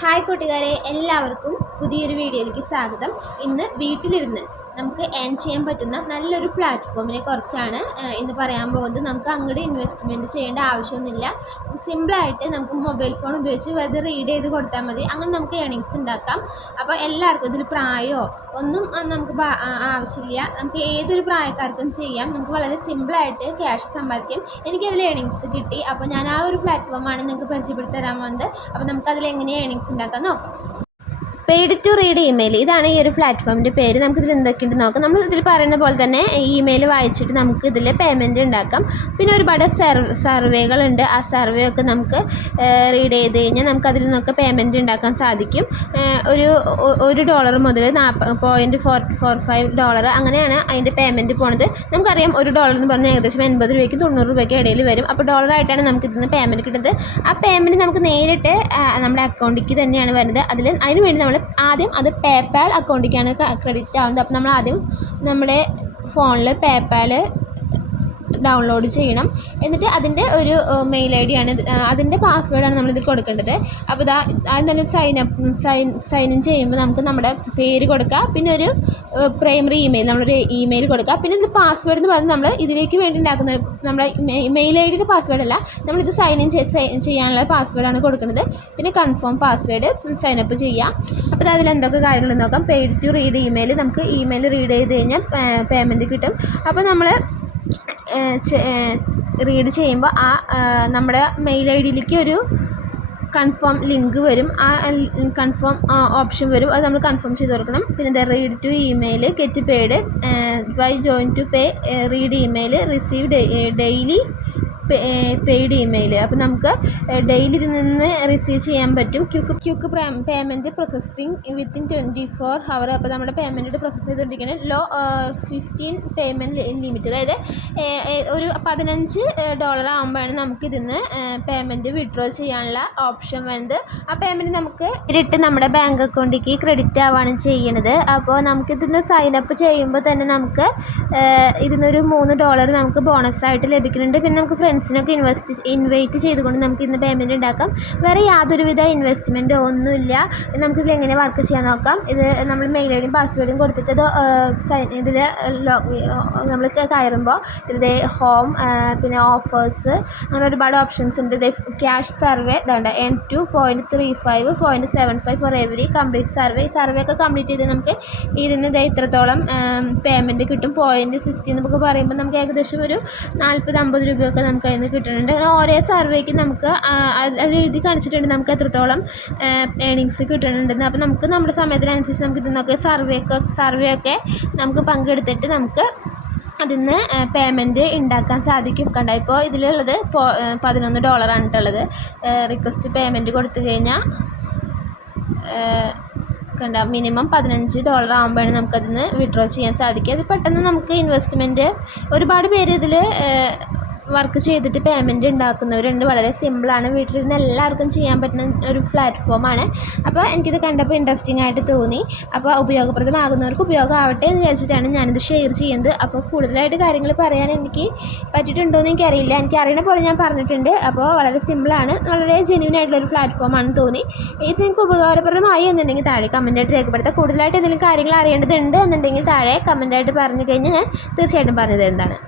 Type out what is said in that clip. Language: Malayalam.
ഹായ് കൂട്ടുകാരെ എല്ലാവർക്കും പുതിയൊരു വീഡിയോയിലേക്ക് സ്വാഗതം. ഇന്ന് വീട്ടിലിരുന്ന് നമുക്ക് ഏൺ ചെയ്യാൻ പറ്റുന്ന നല്ലൊരു പ്ലാറ്റ്ഫോമിനെ കുറിച്ചാണ് ഇന്ന് പറയാൻ പോകുന്നത്. നമുക്ക് അങ്ങോട്ട് ഇൻവെസ്റ്റ്മെന്റ് ചെയ്യേണ്ട ആവശ്യമൊന്നുമില്ല. സിമ്പിളായിട്ട് നമുക്ക് മൊബൈൽ ഫോൺ ഉപയോഗിച്ച് വെറുതെ റീഡ് ചെയ്ത് കൊടുത്താൽ മതി. അങ്ങനെ നമുക്ക് ഏണിങ്സ് ഉണ്ടാക്കാം. അപ്പോൾ എല്ലാവർക്കും ഇതിൽ പ്രായമോ? ഒന്നും നമുക്ക് ആവശ്യമില്ല. നമുക്ക് ഏതൊരു പ്രായക്കാർക്കും ചെയ്യാം. നമുക്ക് വളരെ സിമ്പിളായിട്ട് ക്യാഷ് സമ്പാദിക്കാം. എനിക്കതിൽ ഏണിങ്സ് കിട്ടി. അപ്പോൾ ഞാൻ ആ ഒരു പ്ലാറ്റ്ഫോമാണ് നിങ്ങൾക്ക് പരിചയപ്പെടുത്തി തരാൻ വന്നത് അപ്പോൾ നമുക്കതിൽ എങ്ങനെയാണ് ഏണിങ്സ് ഉണ്ടാക്കാൻ നോക്കാം. പെയ്ഡ് ടു റീഡ് ഇമെയിൽ ഇതാണ് ഈ ഒരു പ്ലാറ്റ്ഫോമിന്റെ പേര്. നമുക്കിതിൽ എന്തൊക്കെയുണ്ട് നോക്കാം. നമ്മൾ ഇതിൽ പറയുന്ന പോലെ തന്നെ ഇമെയിൽ വായിച്ചിട്ട് നമുക്ക് ഇതിൽ പേയ്മെന്റ് ഉണ്ടാക്കാം. പിന്നെ ഒരുപാട് സർവ് സർവേകളുണ്ട് ആ സർവേ ഒക്കെ നമുക്ക് റീഡ് ചെയ്ത് കഴിഞ്ഞാൽ നമുക്ക് അതിൽ നിന്നൊക്കെ പേയ്മെന്റ് ഉണ്ടാക്കാൻ സാധിക്കും. ഒരു ഒരു ഡോളർ മുതൽ നാൽപ്പ point four four five dollar അങ്ങനെയാണ് അതിന്റെ പേയ്മെന്റ് പോണത്. നമുക്കറിയാം ഒരു ഡോളർ എന്ന് പറഞ്ഞാൽ ഏകദേശം എൺപത് രൂപയ്ക്ക് തൊണ്ണൂറ് രൂപയ്ക്ക് ഇടയിൽ വരും. അപ്പോൾ ഡോളറായിട്ടാണ് നമുക്ക് ഇതിൽ നിന്ന് പേയ്മെന്റ് കിട്ടുന്നത്. ആ പേയ്മെന്റ് നമുക്ക് നേരിട്ട് നമ്മുടെ അക്കൗണ്ടിലേക്ക് തന്നെയാണ് വരുന്നത്. അതിൽ അതിന് വേണ്ടി നമ്മൾ ആദ്യം അത് പേപ്പാൽ അക്കൗണ്ടിലേക്കാണ് ക്രെഡിറ്റ് ആവുന്നത്. അപ്പോൾ നമ്മൾ ആദ്യം നമ്മുടെ ഫോണിൽ പേപ്പാൽ ഡൗൺലോഡ് ചെയ്യണം. എന്നിട്ട് അതിന്റെ ഒരു മെയിൽ ഐ ഡി ആണ് ഇത്. ആ, അതിന്റെ പാസ്വേഡാണ് നമ്മളിതിൽ കൊടുക്കേണ്ടത്. അപ്പോൾ ഇതാ അത് നല്ല sign up sign sign in ചെയ്യുമ്പോൾ നമുക്ക് നമ്മുടെ പേര് കൊടുക്കുക പിന്നെ ഒരു പ്രൈമറി ഇമെയിൽ നമ്മളൊരു ഇമെയിൽ കൊടുക്കുക പിന്നെ ഇതിൽ പാസ്വേഡ് എന്ന് പറഞ്ഞാൽ നമ്മൾ ഇതിലേക്ക് വേണ്ടി ഉണ്ടാക്കുന്ന നമ്മുടെ മെയിൽ ഐ ഡിയുടെ പാസ്വേഡ് അല്ല നമ്മളിത് സൈൻ ഇൻ ചെയ്യാനുള്ള പാസ്വേഡാണ് കൊടുക്കുന്നത്. പിന്നെ കൺഫേം പാസ്വേഡ് സൈൻ അപ്പ് ചെയ്യാം. അപ്പോൾ അതിൽ എന്തൊക്കെ കാര്യങ്ങൾ നോക്കാം. പെയ്ഡ് ടു റീഡ് ഇമെയിൽ നമുക്ക് ഇമെയിൽ റീഡ് ചെയ്ത് കഴിഞ്ഞാൽ പേയ്മെന്റ് കിട്ടും. അപ്പോൾ നമ്മൾ റീഡ് ചെയ്യുമ്പോൾ ആ നമ്മുടെ മെയിൽ ഐ ഡിയിലേക്ക് ഒരു കൺഫേം ലിങ്ക് വരും. ആ കൺഫേം ഓപ്ഷൻ വരും. അത് നമ്മൾ കൺഫേം ചെയ്ത് കൊടുക്കണം. പിന്നെ the read to email get paid by join to pay read email receive daily paid email അപ്പോൾ നമുക്ക് ഡെയിലി ഇതിൽ നിന്ന് റിസീവ് ചെയ്യാൻ പറ്റും. Quick quick payment processing within twenty four hour അപ്പോൾ നമ്മുടെ പേയ്മെന്റ് പ്രോസസ്സ് ചെയ്തുകൊണ്ടിരിക്കുന്നത് ലോ ഫിഫ്റ്റീൻ പേയ്മെന്റ് ലിമിറ്റ് അതായത് ഒരു പതിനഞ്ച് ഡോളർ ആകുമ്പോഴാണ് നമുക്ക് ഇതിന്ന് പേയ്മെന്റ് വിഡ്രോ ചെയ്യാനുള്ള ഓപ്ഷൻ വരുന്നത്. ആ പേയ്മെന്റ് നമുക്ക് ഇരിട്ട് നമ്മുടെ ബാങ്ക് അക്കൗണ്ടിലേക്ക് ക്രെഡിറ്റ് ആവുകയാണ് ചെയ്യണത്. അപ്പോൾ നമുക്ക് ഇതിന്ന് സൈൻ അപ്പ് ചെയ്യുമ്പോൾ തന്നെ നമുക്ക് ഇതിനൊരു മൂന്ന് ഡോളർ നമുക്ക് ബോണസ് ആയിട്ട് ലഭിക്കുന്നുണ്ട്. പിന്നെ നമുക്ക് ഫ്രണ്ട്സിനൊക്കെ ഇൻവെസ്റ്റ് ഇൻവൈറ്റ് ചെയ്തുകൊണ്ട് നമുക്ക് ഇന്ന് പേയ്മെന്റ് ഉണ്ടാക്കാം വേറെ യാതൊരുവിധ ഇൻവെസ്റ്റ്മെന്റോ ഒന്നുമില്ല. നമുക്കിതിൽ എങ്ങനെ വർക്ക് ചെയ്യാൻ നോക്കാം? ഇത് നമ്മൾ മെയിൽ ഐ ഡിയും പാസ്വേഡും കൊടുത്തിട്ട് അത് സൈൻ ഇതിൽ നമ്മൾ കയറുമ്പോൾ ഇതിൽ ഹോം പിന്നെ ഓഫേഴ്സ് അങ്ങനെ ഒരുപാട് ഓപ്ഷൻസ് ഉണ്ട്. ഇത് ക്യാഷ് സർവേ ഇതാണ്ട് N two point three five point seven five four every complete survey survey ഒക്കെ കംപ്ലീറ്റ് ചെയ്ത് നമുക്ക് ഇതിന് ഇത് ഇത്രത്തോളം പേയ്മെന്റ് കിട്ടും. പോയിന്റ് സിക്സ്റ്റി എന്നൊക്കെ പറയുമ്പോൾ നമുക്ക് ഏകദേശം ഒരു നാൽപ്പത് അമ്പത് രൂപയൊക്കെ നമുക്ക് അതിൽ നിന്ന് കിട്ടുന്നുണ്ട് ഓരോ സർവേക്ക് നമുക്ക് അത് എഴുതി കാണിച്ചിട്ടുണ്ട്. നമുക്ക് എത്രത്തോളം ഏണിങ്സ് കിട്ടുന്നുണ്ടെന്ന്. അപ്പോൾ നമുക്ക് നമ്മുടെ സമയത്തിനനുസരിച്ച് നമുക്ക് ഇതിന്നൊക്കെ സർവേ ഒക്കെ സർവേ ഒക്കെ നമുക്ക് പങ്കെടുത്തിട്ട് നമുക്ക് അതിൽ നിന്ന് പേയ്മെന്റ് ഉണ്ടാക്കാൻ സാധിക്കും. കണ്ട? ഇപ്പോൾ ഇതിലുള്ളത് പതിനൊന്ന് ഡോളറാണ് ഉള്ളത് റിക്വസ്റ്റ് പേയ്മെന്റ് കൊടുത്തു കഴിഞ്ഞാൽ കണ്ട? മിനിമം പതിനഞ്ച് ഡോളർ ആകുമ്പോഴാണ് നമുക്കതിന് വിഡ്രോ ചെയ്യാൻ സാധിക്കുക. അത് പെട്ടെന്ന് നമുക്ക് ഇൻവെസ്റ്റ്മെന്റ് ഒരുപാട് പേര് ഇതിൽ വർക്ക് ചെയ്തിട്ട് പേയ്മെന്റ് ഉണ്ടാക്കുന്നവരുണ്ട്. വളരെ സിമ്പിളാണ് വീട്ടിലിരുന്ന് എല്ലാവർക്കും ചെയ്യാൻ പറ്റുന്ന ഒരു പ്ലാറ്റ്ഫോമാണ് അപ്പോൾ എനിക്കിത് കണ്ടപ്പോൾ ഇൻട്രസ്റ്റിംഗ് ആയിട്ട് തോന്നി. അപ്പോൾ ഉപയോഗപ്രദമാകുന്നവർക്ക് ഉപയോഗമാവട്ടെ എന്ന് വിചാരിച്ചിട്ടാണ് ഞാനിത് ഷെയർ ചെയ്യുന്നത്. അപ്പോൾ കൂടുതലായിട്ട് കാര്യങ്ങൾ പറയാൻ എനിക്ക് പറ്റിയിട്ടുണ്ടോ എന്ന് എനിക്കറിയില്ല. എനിക്ക് അറിയണ പോലെ ഞാൻ പറഞ്ഞിട്ടുണ്ട്. അപ്പോൾ വളരെ സിമ്പിളാണ് വളരെ ജെന്യൂൻ ആയിട്ടുള്ള ഒരു പ്ലാറ്റ്ഫോമാണെന്ന് തോന്നി. ഇത് നിങ്ങൾക്ക് ഉപകാരപ്രദമായി എന്നുണ്ടെങ്കിൽ താഴെ കമന്റായിട്ട് രേഖപ്പെടുത്താം. കൂടുതലായിട്ട് എന്തെങ്കിലും കാര്യങ്ങൾ അറിയേണ്ടതുണ്ട് എന്നുണ്ടെങ്കിൽ താഴെ കമന്റായിട്ട് പറഞ്ഞു കഴിഞ്ഞാൽ ഞാൻ തീർച്ചയായിട്ടും പറഞ്ഞത് തരുന്നതാണ്